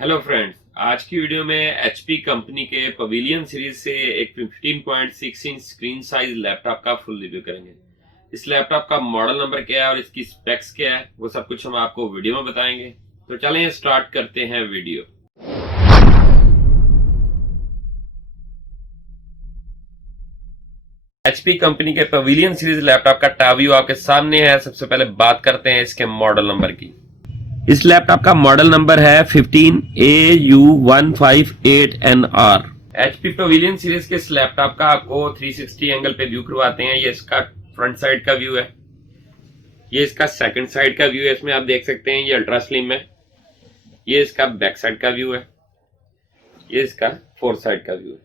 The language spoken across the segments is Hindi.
हेलो फ्रेंड्स, आज की वीडियो में HP कंपनी के पवेलियन सीरीज से एक 15.6 इंच स्क्रीन साइज लैपटॉप का फुल रिव्यू करेंगे। इस लैपटॉप का मॉडल नंबर क्या है और इसकी स्पेक्स क्या है वो सब कुछ हम आपको वीडियो में बताएंगे। तो चलें स्टार्ट करते हैं वीडियो। HP कंपनी के पवेलियन सीरीज लैपटॉप का टॉप व्यू आपके सामने है। सबसे पहले बात करते हैं इसके मॉडल नंबर की। इस लैपटॉप का मॉडल नंबर है 15AU158NR। HP पवेलियन सीरीज के इस लैपटॉप का आपको 360 एंगल पे व्यू करवाते हैं। ये इसका फ्रंट साइड का व्यू है, ये इसका सेकंड साइड का व्यू है। इसमें आप देख सकते हैं ये अल्ट्रा स्लिम है। ये इसका बैक साइड का व्यू है, ये इसका फोर्थ साइड का व्यू है।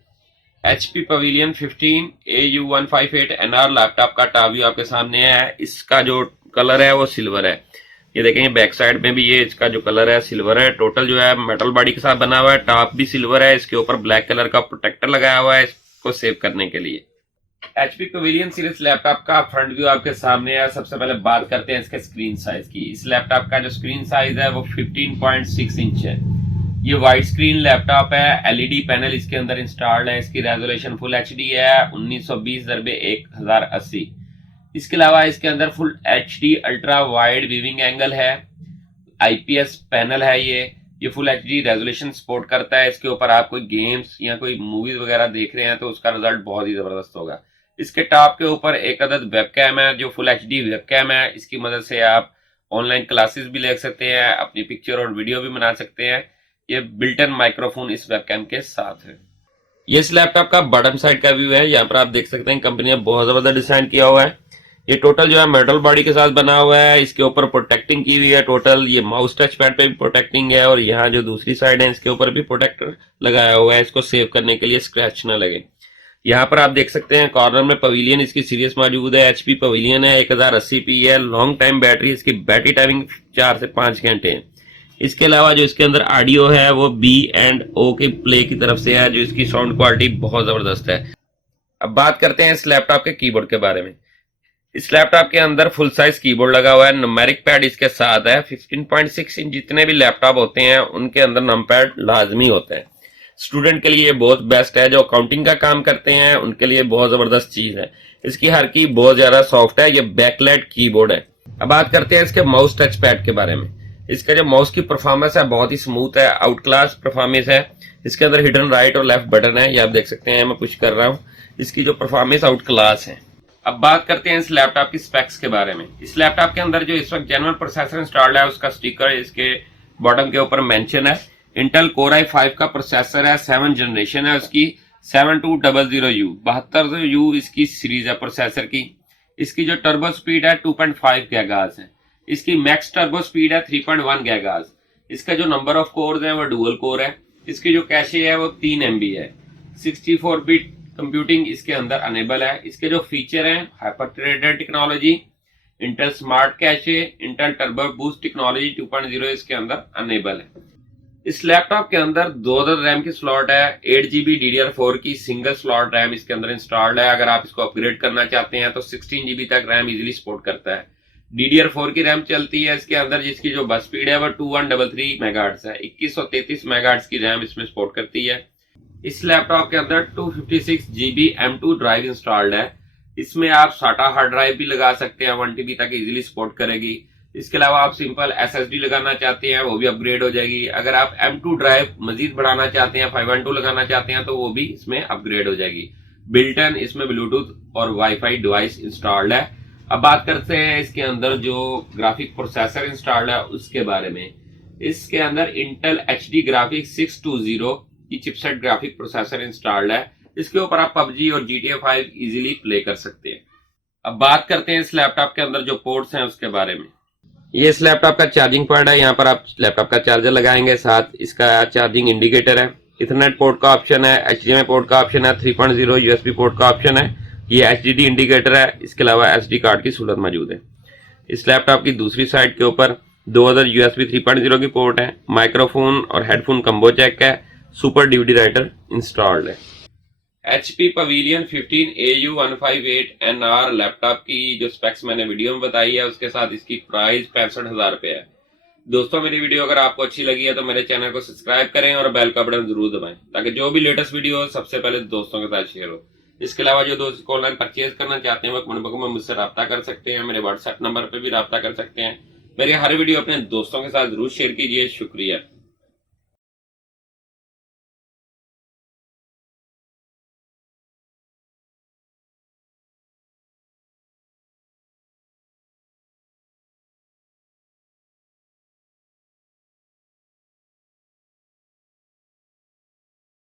HP पवेलियन 15AU158NR लैपटॉप का टॉप व्यू आपके सामने है। इसका जो कलर है वो सिल्वर है। ये देखेंगे बैक साइड में भी ये इसका जो कलर है सिल्वर है। टोटल जो है मेटल बॉडी के साथ बना हुआ है। टॉप भी सिल्वर है। इसके ऊपर ब्लैक कलर का प्रोटेक्टर लगाया हुआ है इसको सेव करने के लिए। HP पवेलियन सीरीज लैपटॉप का फ्रंट व्यू आपके सामने है। सबसे पहले बात करते हैं इसके स्क्रीन साइज की। इस लैपटॉप का जो स्क्रीन साइज है वो 15.6 इंच है। ये वाइड स्क्रीन लैपटॉप है। LED पैनल इसके अंदर इंस्टॉल्ड है। इसकी रेजोल्यूशन फुल HD है 1920x1080। इसके अलावा इसके अंदर full HD ultra wide viewing angle है। IPS पैनल है। ये फुल HD रेजोल्यूशन सपोर्ट करता है। इसके ऊपर आप कोई गेम्स या कोई मूवीज वगैरह देख रहे हैं तो उसका रिजल्ट बहुत ही जबरदस्त होगा। इसके टॉप के ऊपर एक अदद वेबकैम है जो फुल HD वेबकैम है। इसकी मदद से आप ऑनलाइन क्लासेस भी ले सकते हैं, अपनी पिक्चर और वीडियो भी बना सकते हैं। ये बिल्ट इन माइक्रोफोन इस वेबकैम के साथ है। ये इस लैपटॉप का बॉटम साइड का व्यू है। यहाँ पर आप देख सकते हैं कंपनी ने बहुत जबरदस्त डिजाइन किया हुआ है। ये टोटल जो है मेटल बॉडी के साथ बना हुआ है। इसके ऊपर प्रोटेक्टिंग की हुई है टोटल। ये माउस टच पैड पे भी प्रोटेक्टिंग है और यहाँ जो दूसरी साइड है इसके ऊपर भी प्रोटेक्टर लगाया हुआ है इसको सेव करने के लिए स्क्रैच ना लगे। यहाँ पर आप देख सकते हैं कॉर्नर में पवेलियन इसकी सीरीज मौजूद है। HP पवेलियन है, 1080p है। लॉन्ग टाइम बैटरी, इसकी बैटरी टाइमिंग 4 से 5 घंटे है। इसके अलावा जो इसके अंदर ऑडियो है वो B&O के प्ले की तरफ से है जो इसकी साउंड क्वालिटी बहुत जबरदस्त है। अब बात करते हैं इस लैपटॉप के कीबोर्ड के बारे में। इस लैपटॉप के अंदर फुल साइज कीबोर्ड लगा हुआ है। न्यूमेरिक पैड इसके साथ है। 15.6 इंच जितने भी लैपटॉप होते हैं उनके अंदर नंपैड लाजमी होता है। स्टूडेंट के लिए बहुत बेस्ट है। जो अकाउंटिंग का काम करते हैं उनके लिए बहुत जबरदस्त चीज है। इसकी हर की बहुत ज्यादा सॉफ्ट है। ये बैकलाइट कीबोर्ड है। अब बात करते हैं इसके माउस टच पैड के बारे में। इसका जो माउस की परफॉर्मेंस है बहुत ही स्मूथ है, आउट क्लास परफॉर्मेंस है। इसके अंदर हिडन राइट और लेफ्ट बटन है, ये आप देख सकते हैं। मैं पुश कर रहा हूँ, इसकी जो परफॉर्मेंस आउट क्लास है। अब बात करते हैं इस लैपटॉप की स्पेक्स के बारे में। इस लैपटॉप के अंदर जो इस वक्त जेन्युइन प्रोसेसर इंस्टॉल्ड है उसका स्टिकर इसके बॉटम के ऊपर मेंशन है। इंटेल कोर i5 का प्रोसेसर है, 7 जनरेशन है उसकी, 7200U 72U इसकी सीरीज है प्रोसेसर की। इसकी जो टर्बो स्पीड है 2.5 गीगाहर्ट्ज है। इसकी मैक्स टर्बो स्पीड है 3.1 गीगाहर्ट्ज। इसका जो नंबर ऑफ कोर्स है वो डुअल कोर है। इसकी जो कैशे है वो 3 MB है। 64 बिट कंप्यूटिंग इसके अंदर अनेबल है। इसके जो फीचर हैं hyper threaded technology, Intel smart cache, Intel turbo boost technology 2.0 इसके अंदर अनेबल है। इस लैपटॉप के अंदर 2 अदद रैम की स्लॉट है। 8GB DDR4 की सिंगल स्लॉट रैम इसके अंदर इंस्टॉल्ड है। अगर आप इसको अपग्रेड करना चाहते हैं तो 16GB तक रैम इजीली सपोर्ट करता है। DDR4 की रैम चलती है इसके अंदर जिसकी जो बस स्पीड है वो 2133 मेगाहर्ट्ज है। 2133 मेगाहर्ट्ज की रैम इसमें सपोर्ट करती है। इस लैपटॉप के अंदर 256GB M2 ड्राइव इंस्टॉल्ड है। इसमें आप SATA हार्ड ड्राइव भी लगा सकते हैं, 1TB तक इजीली सपोर्ट करेगी। इसके अलावा आप सिंपल SSD लगाना चाहते हैं वो भी अपग्रेड हो जाएगी। अगर आप M2 ड्राइव मजीद बढ़ाना चाहते हैं, 512 लगाना चाहते हैं तो वो भी इसमें अपग्रेड हो जाएगी। बिल्ट इन इसमें ब्लूटूथ और वाईफाई डिवाइस इंस्टॉल्ड है। अब बात करते हैं इसके अंदर जो ग्राफिक प्रोसेसर इंस्टॉल्ड है उसके बारे में। इसके अंदर इंटेल HD ग्राफिक्स 620 की चिपसेट ग्राफिक प्रोसेसर इंस्टॉल्ड है। इसके ऊपर आप PUBG और GTA 5 इजीली प्ले कर सकते हैं। अब बात करते हैं इस लैपटॉप के अंदर जो पोर्ट्स हैं उसके बारे में। ये इस लैपटॉप का चार्जिंग पॉइंट है। यहाँ पर आप लैपटॉप का चार्जर लगाएंगे, साथ इसका चार्जिंग इंडिकेटर है। इथरनेट पोर्ट का ऑप्शन है, HDMI पोर्ट का ऑप्शन है, 3.0 USB पोर्ट का ऑप्शन है। ये HDD इंडिकेटर है। इसके अलावा SD कार्ड की सहूलत मौजूद है। इस लैपटॉप की दूसरी साइड के ऊपर 2 अदर USB 3.0 की पोर्ट है। माइक्रोफोन और हेडफोन कम्बो जैक है। सुपर DVD राइटर इंस्टॉल्ड है। HP पवेलियन 15AU158NR लैपटॉप की जो स्पेक्स मैंने वीडियो में बताई है उसके साथ इसकी प्राइस 65,000 रुपये है। दोस्तों मेरी वीडियो अगर आपको अच्छी लगी है तो मेरे चैनल को सब्सक्राइब करें और बेल का बटन जरूर दबाएं, ताकि जो भी लेटेस्ट वीडियो हो सबसे पहले दोस्तों के साथ शेयर हो। इसके अलावा जो दोस्त ऑनलाइन परचेज करना चाहते हैं वो कमेंट बॉक्स में मुझसे रब्ता कर सकते हैं, मेरे व्हाट्सएप नंबर पर भी रब्ता कर सकते हैं। मेरी हर वीडियो अपने दोस्तों के साथ जरूर शेयर कीजिए। शुक्रिया।